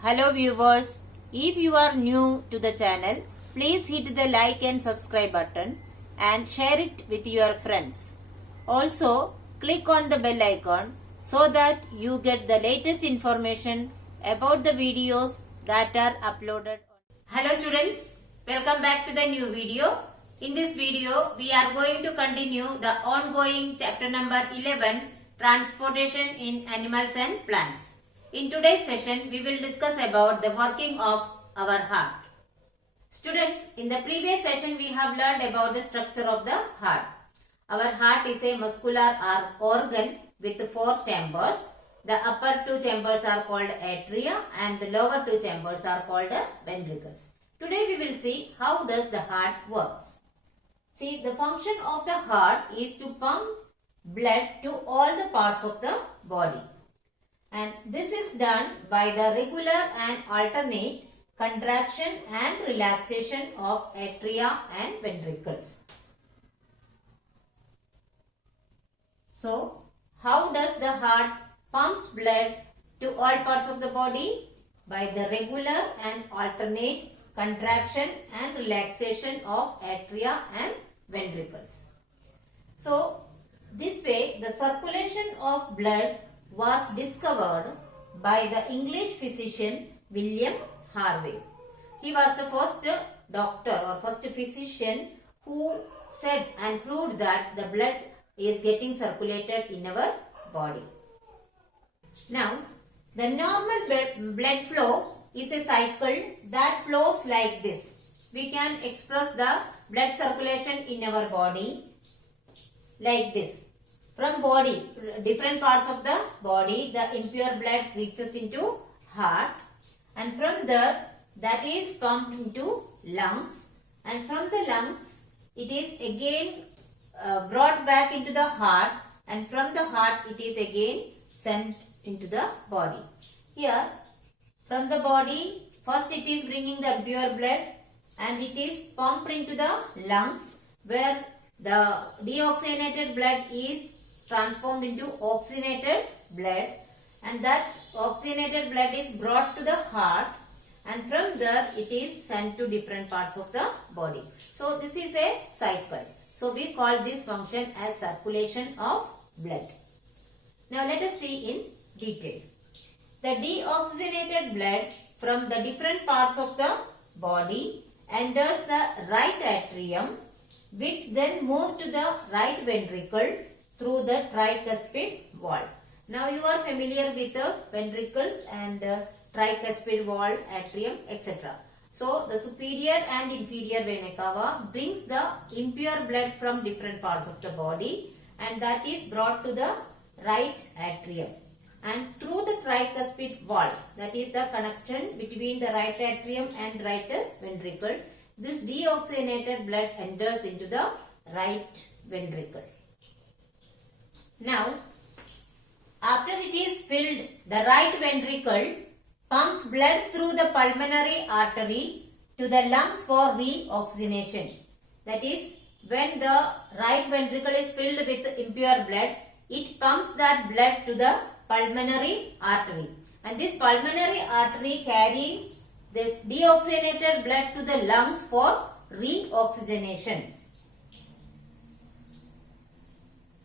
Hello viewers, if you are new to the channel, please hit the like and subscribe button and share it with your friends. Also, click on the bell icon so that you get the latest information about the videos that are uploaded. Hello students, welcome back to the new video. In this video, we are going to continue the ongoing chapter number 11, Transportation in Animals and Plants. In today's session, we will discuss about the working of our heart. Students, in the previous session, we have learned about the structure of the heart. Our heart is a muscular organ with 4 chambers. The upper 2 chambers are called atria and the lower 2 chambers are called ventricles. Today we will see how does the heart works. See, the function of the heart is to pump blood to all the parts of the body. And this is done by the regular and alternate contraction and relaxation of atria and ventricles. So, how does the heart pumps blood to all parts of the body? By the regular and alternate contraction and relaxation of atria and ventricles. So, this way the circulation of blood was discovered by the English physician William Harvey. He was the first doctor or first physician who said and proved that the blood is getting circulated in our body. Now, the normal blood flow is a cycle that flows like this. We can express the blood circulation in our body like this. From body, different parts of the body, the impure blood reaches into heart, and from there that is pumped into lungs, and from the lungs it is again brought back into the heart, and from the heart it is again sent into the body. Here from the body first it is bringing the impure blood and it is pumped into the lungs where the deoxygenated blood is transformed into oxygenated blood, and that oxygenated blood is brought to the heart, and from there it is sent to different parts of the body. So this is a cycle. So we call this function as circulation of blood. Now let us see in detail. The deoxygenated blood from the different parts of the body enters the right atrium, which then moves to the right ventricle through the tricuspid valve. Now you are familiar with the ventricles and tricuspid valve, atrium, etc. So the superior and inferior vena cava brings the impure blood from different parts of the body and that is brought to the right atrium. And through the tricuspid valve, that is the connection between the right atrium and right ventricle, this deoxygenated blood enters into the right ventricle. Now, after it is filled, the right ventricle pumps blood through the pulmonary artery to the lungs for reoxygenation. That is, when the right ventricle is filled with impure blood, it pumps that blood to the pulmonary artery. And this pulmonary artery carries this deoxygenated blood to the lungs for reoxygenation.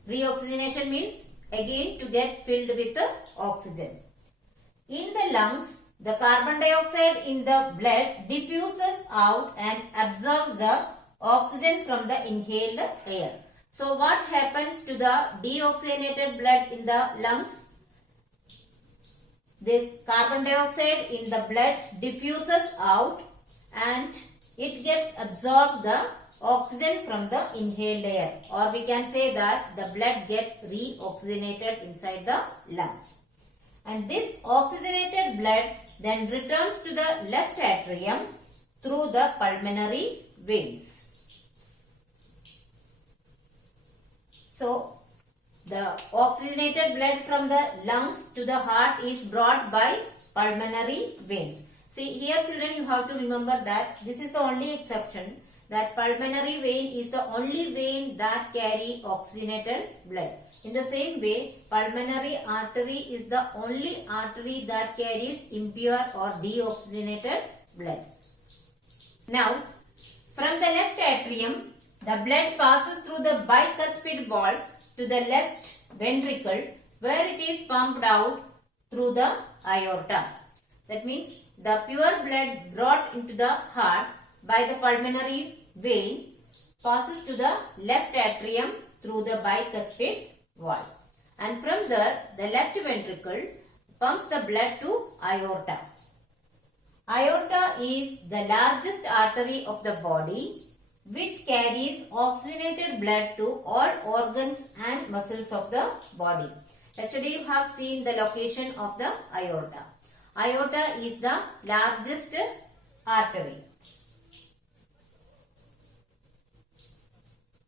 Reoxygenation means again to get filled with the oxygen. In the lungs, the carbon dioxide in the blood diffuses out and absorbs the oxygen from the inhaled air. So what happens to the deoxygenated blood in the lungs? This carbon dioxide in the blood diffuses out and it gets absorbed the oxygen from the inhaled air, or we can say that the blood gets reoxygenated inside the lungs. And this oxygenated blood then returns to the left atrium through the pulmonary veins. So, the oxygenated blood from the lungs to the heart is brought by pulmonary veins. See, here children, you have to remember that this is the only exception. that pulmonary vein is the only vein that carry oxygenated blood. In the same way, pulmonary artery is the only artery that carries impure or deoxygenated blood. Now, from the left atrium, the blood passes through the bicuspid valve to the left ventricle, where it is pumped out through the aorta. That means the pure blood brought into the heart by the pulmonary vein passes to the left atrium through the bicuspid valve. And from there, the left ventricle pumps the blood to aorta. Aorta is the largest artery of the body, which carries oxygenated blood to all organs and muscles of the body. Yesterday you have seen the location of the aorta. Aorta is the largest artery.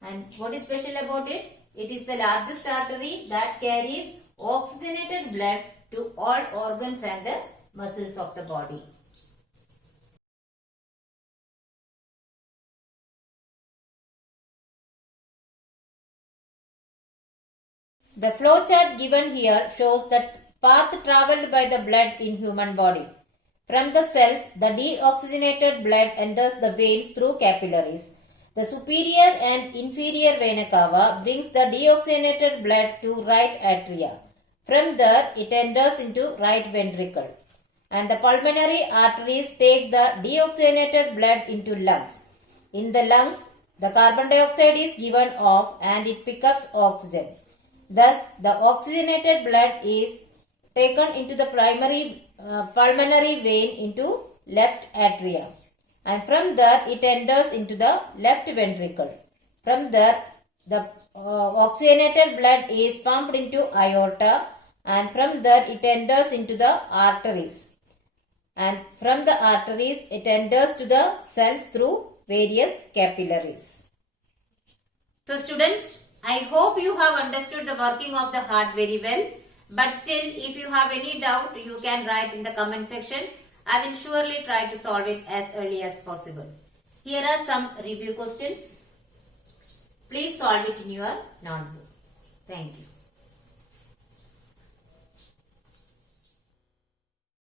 And what is special about it? It is the largest artery that carries oxygenated blood to all organs and the muscles of the body. The flow chart given here shows the path travelled by the blood in human body. From the cells, the deoxygenated blood enters the veins through capillaries. The superior and inferior vena cava brings the deoxygenated blood to right atria. From there, it enters into right ventricle. And the pulmonary arteries take the deoxygenated blood into lungs. In the lungs, the carbon dioxide is given off and it picks up oxygen. Thus, the oxygenated blood is taken into the pulmonary vein into left atria. And from there, it enters into the left ventricle. From there, the oxygenated blood is pumped into aorta. And from there, it enters into the arteries. And from the arteries, it enters to the cells through various capillaries. So students, I hope you have understood the working of the heart very well. But still, if you have any doubt, you can write in the comment section. I will surely try to solve it as early as possible. Here are some review questions. Please solve it in your notebook. Thank you.